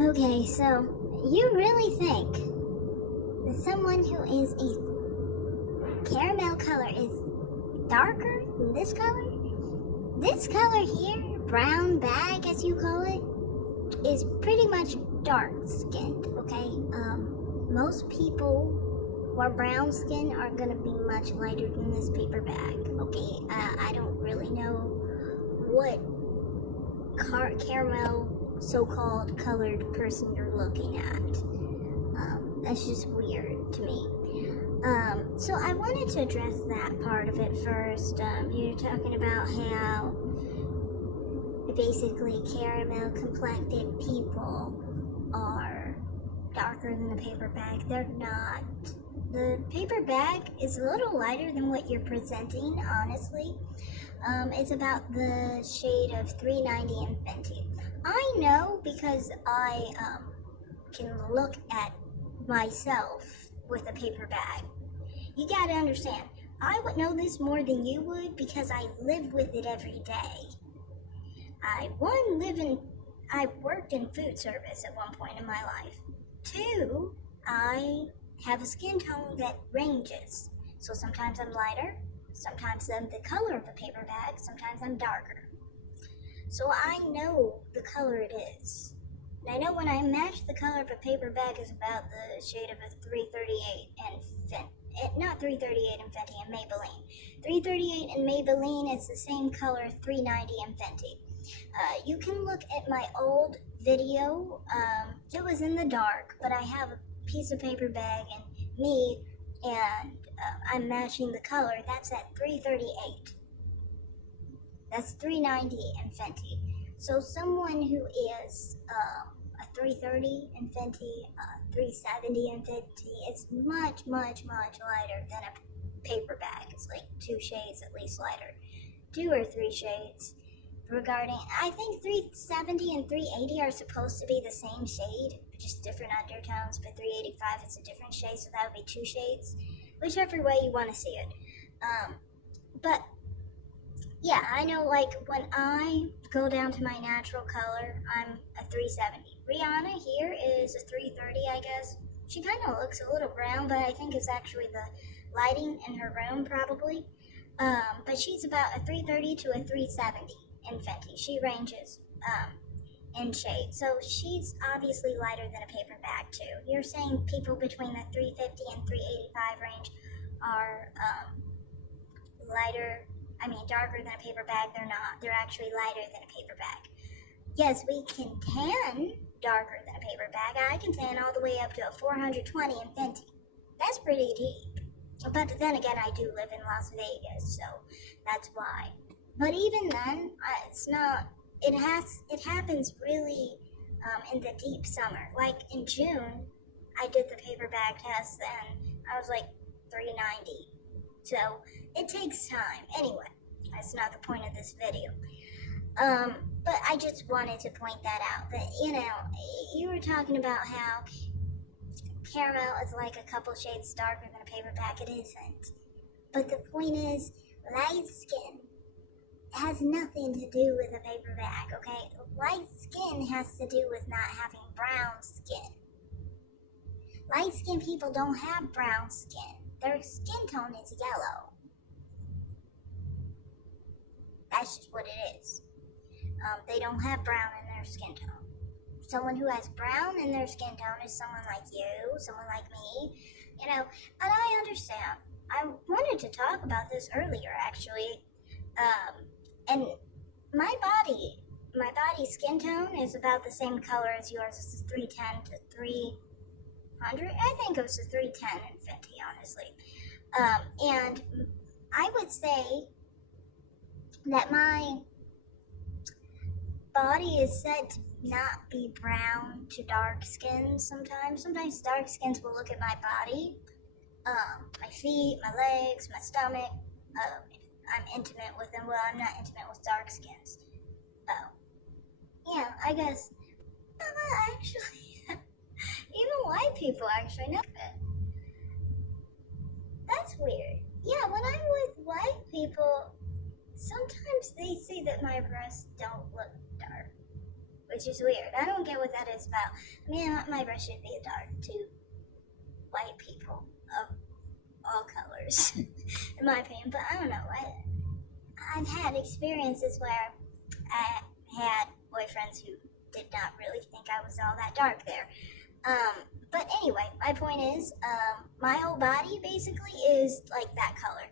Okay, so you really think that someone who is a caramel color is darker than this color? This color here, brown bag as you call it, is pretty much dark skinned, okay? Most people who are brown skinned are gonna be much lighter than this paper bag, okay? I don't really know what caramel so-called colored person you're looking at. That's just weird to me. So I wanted to address that part of it first. You're talking about how basically caramel complected people are darker than a paper bag. They're not. The paper bag is a little lighter than what you're presenting, honestly. It's about the shade of 390 and Fenty. I know because I can look at myself with a paper bag. You gotta understand, I would know this more than you would because I live with it every day. I worked in food service at one point in my life. Two, I have a skin tone that ranges. So sometimes I'm lighter, sometimes I'm the color of a paper bag, sometimes I'm darker. So I know the color it is. And I know when I match the color of a paper bag is about the shade of a 338 and not 338 and Fenty and Maybelline. 338 and Maybelline is the same color as 390 and Fenty. You can look at my old video. It was in the dark, but I have a piece of paper bag and me, and I'm matching the color. That's at 338. That's 390 and Fenty. So someone who is a 330 in Fenty, 370 in Fenty is much, much, much lighter than a paper bag. It's like 2 shades at least lighter. 2 or 3 shades. I think 370 and 380 are supposed to be the same shade, just different undertones, but 385 is a different shade, so that would be 2 shades, whichever way you want to see it. But yeah, I know, like, when I go down to my natural color, I'm a 370. Rihanna here is a 330, I guess. She kind of looks a little brown, but I think it's actually the lighting in her room, probably. But she's about a 330 to a 370 in Fenty. She ranges in shade. So she's obviously lighter than a paper bag, too. You're saying people between the 350 and 385 range are darker than a paper bag. They're not. They're actually lighter than a paper bag. Yes, we can tan darker than a paper bag. I can tan all the way up to a 420 in Fenty. That's pretty deep. But then again, I do live in Las Vegas, so that's why. But even then, it's not. It happens really in the deep summer. Like in June, I did the paper bag test, and I was like 390. So it takes time. Anyway, that's not the point of this video. But I just wanted to point that out. That, you were talking about how caramel is like a couple shades darker than a paper bag. It isn't. But the point is, light skin has nothing to do with a paper bag, okay? Light skin has to do with not having brown skin. Light skin people don't have brown skin. Their skin tone is yellow. That's just what it is. They don't have brown in their skin tone. Someone who has brown in their skin tone is someone like you, someone like me, and I understand. I wanted to talk about this earlier, actually. And my body's skin tone is about the same color as yours. It's 310 to 300. I think it was a 310 in Fenty, honestly. And I would say that my body is said to not be brown to dark skin sometimes. Sometimes dark skins will look at my body, my feet, my legs, my stomach. I'm intimate with them. Well, I'm not intimate with dark skins. Yeah, I guess. Actually, even white people actually know it. That's weird. Yeah, when I'm with white people, sometimes they say that my breasts don't look dark. which is weird. I don't get what that is about. I mean, my brush should be dark to white people of all colors, in my opinion. But I don't know. I've had experiences where I had boyfriends who did not really think I was all that dark there. But anyway, my point is, my whole body basically is like that color.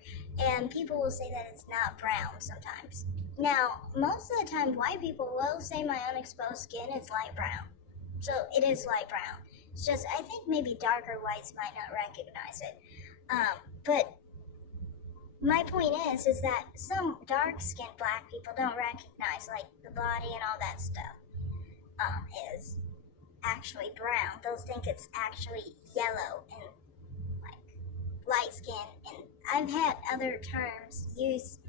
And people will say that it's not brown sometimes. Now, most of the time, white people will say my unexposed skin is light brown. So it is light brown. It's just, I think maybe darker whites might not recognize it. But my point is that some dark-skinned black people don't recognize, like, the body and all that stuff is actually brown. They'll think it's actually yellow and, like, light skin. And I've had other terms used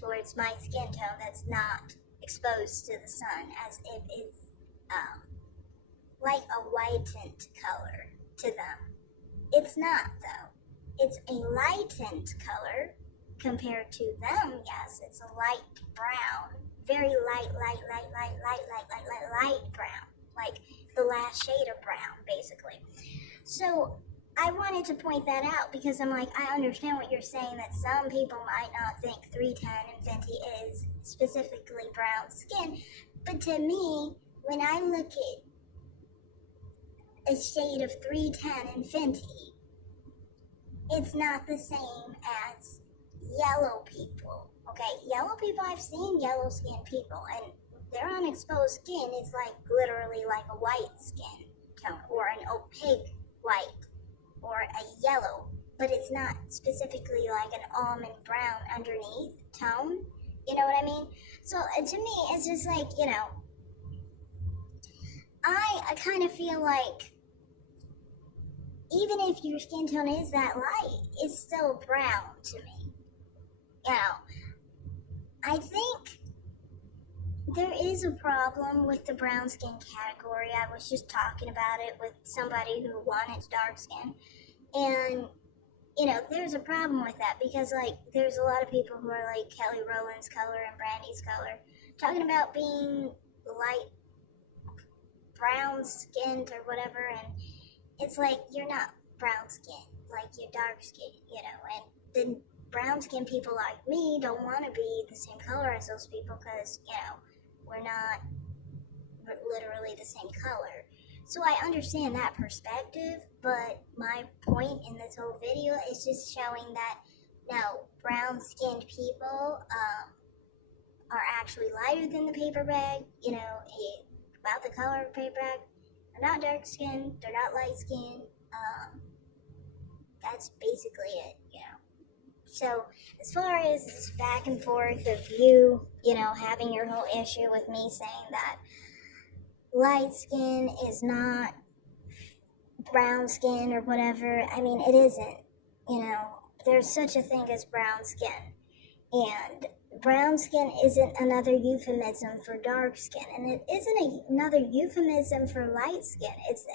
towards my skin tone that's not exposed to the sun, as if it's like a whitened color to them. It's not, though. It's a lightened color compared to them. Yes, it's a light brown, very light brown, like the last shade of brown, basically. So I wanted to point that out because I'm like, I understand what you're saying, that some people might not think 310 and Fenty is specifically brown skin, but to me, when I look at a shade of 310 and Fenty, it's not the same as yellow people. Okay, yellow people, I've seen yellow skinned people, and their unexposed skin is like literally like a white skin tone, or an opaque white, or a yellow, but it's not specifically like an almond brown underneath tone. You know what I mean? So to me, it's just like, I kind of feel like even if your skin tone is that light, it's still brown to me. I think there is a problem with the brown skin category. I was just talking about it with somebody who wanted dark skin. And, there's a problem with that because, like, there's a lot of people who are like Kelly Rowland's color and Brandy's color talking about being light brown skinned or whatever, and it's like, you're not brown skin, like, you're dark skin, and the brown skin people like me don't want to be the same color as those people because, we're not literally the same color. So I understand that perspective, but my point in this whole video is just showing that, now, brown skinned people are actually lighter than the paper bag, about the color of the paper bag. They're not dark skinned, they're not light skinned. That's basically it, So as far as this back and forth of you, having your whole issue with me saying that light skin is not brown skin or whatever, I mean, it isn't. There's such a thing as brown skin. And brown skin isn't another euphemism for dark skin, and it isn't another euphemism for light skin. It's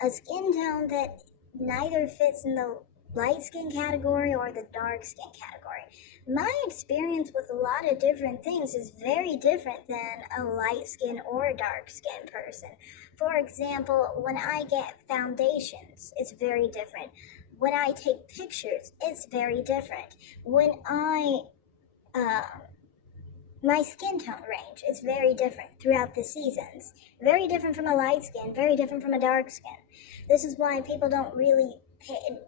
a skin tone that neither fits in the light skin category or the dark skin category. My experience with a lot of different things is very different than a light skin or a dark skin person. For example, when I get foundations, it's very different. When I take pictures, it's very different. When my skin tone range is very different throughout the seasons. Very different from a light skin, very different from a dark skin. This is why people don't really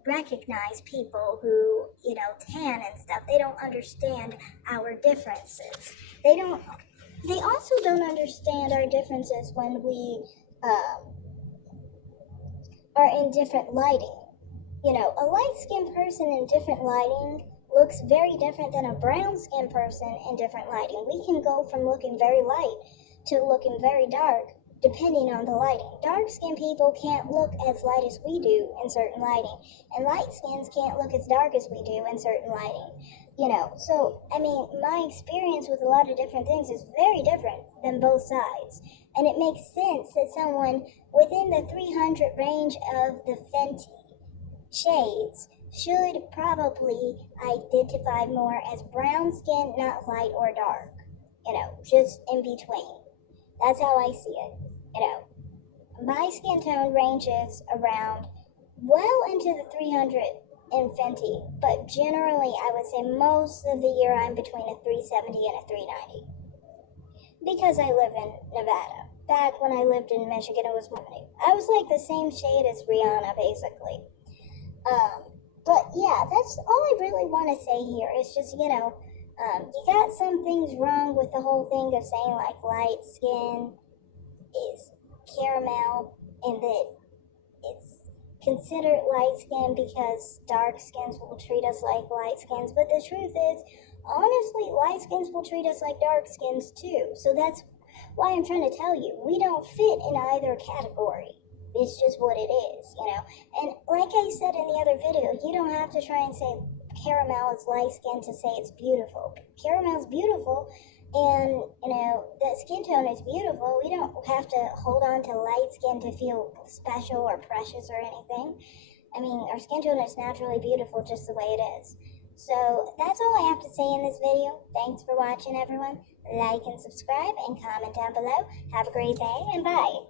recognize people who, tan and stuff. They don't understand our differences. They also don't understand our differences when we are in different lighting. A light-skinned person in different lighting looks very different than a brown-skinned person in different lighting. We can go from looking very light to looking very dark, depending on the lighting. Dark-skinned people can't look as light as we do in certain lighting, and light skins can't look as dark as we do in certain lighting. So, I mean, my experience with a lot of different things is very different than both sides. And it makes sense that someone within the 300 range of the Fenty shades should probably identify more as brown skin, not light or dark. Just in between. That's how I see it. You know, my skin tone ranges around well into the 350, but generally I would say most of the year I'm between a 370 and a 390 because I live in Nevada. Back when I lived in Michigan, it was money. I was like the same shade as Rihanna, basically. But yeah, that's all I really want to say here. It's just, you got some things wrong with the whole thing of saying like light skin is caramel and that it's considered light skin because dark skins will treat us like light skins. But the truth is, honestly, light skins will treat us like dark skins too. So that's why I'm trying to tell you, we don't fit in either category. It's just what it is. And like I said in the other video, you don't have to try and say caramel is light skin to say it's beautiful. Caramel's beautiful, and that skin tone is beautiful. We don't have to hold on to light skin to feel special or precious or anything. I mean, our skin tone is naturally beautiful just the way it is. So that's all I have to say in this video. Thanks for watching, everyone. Like and subscribe and comment down below. Have a great day and bye.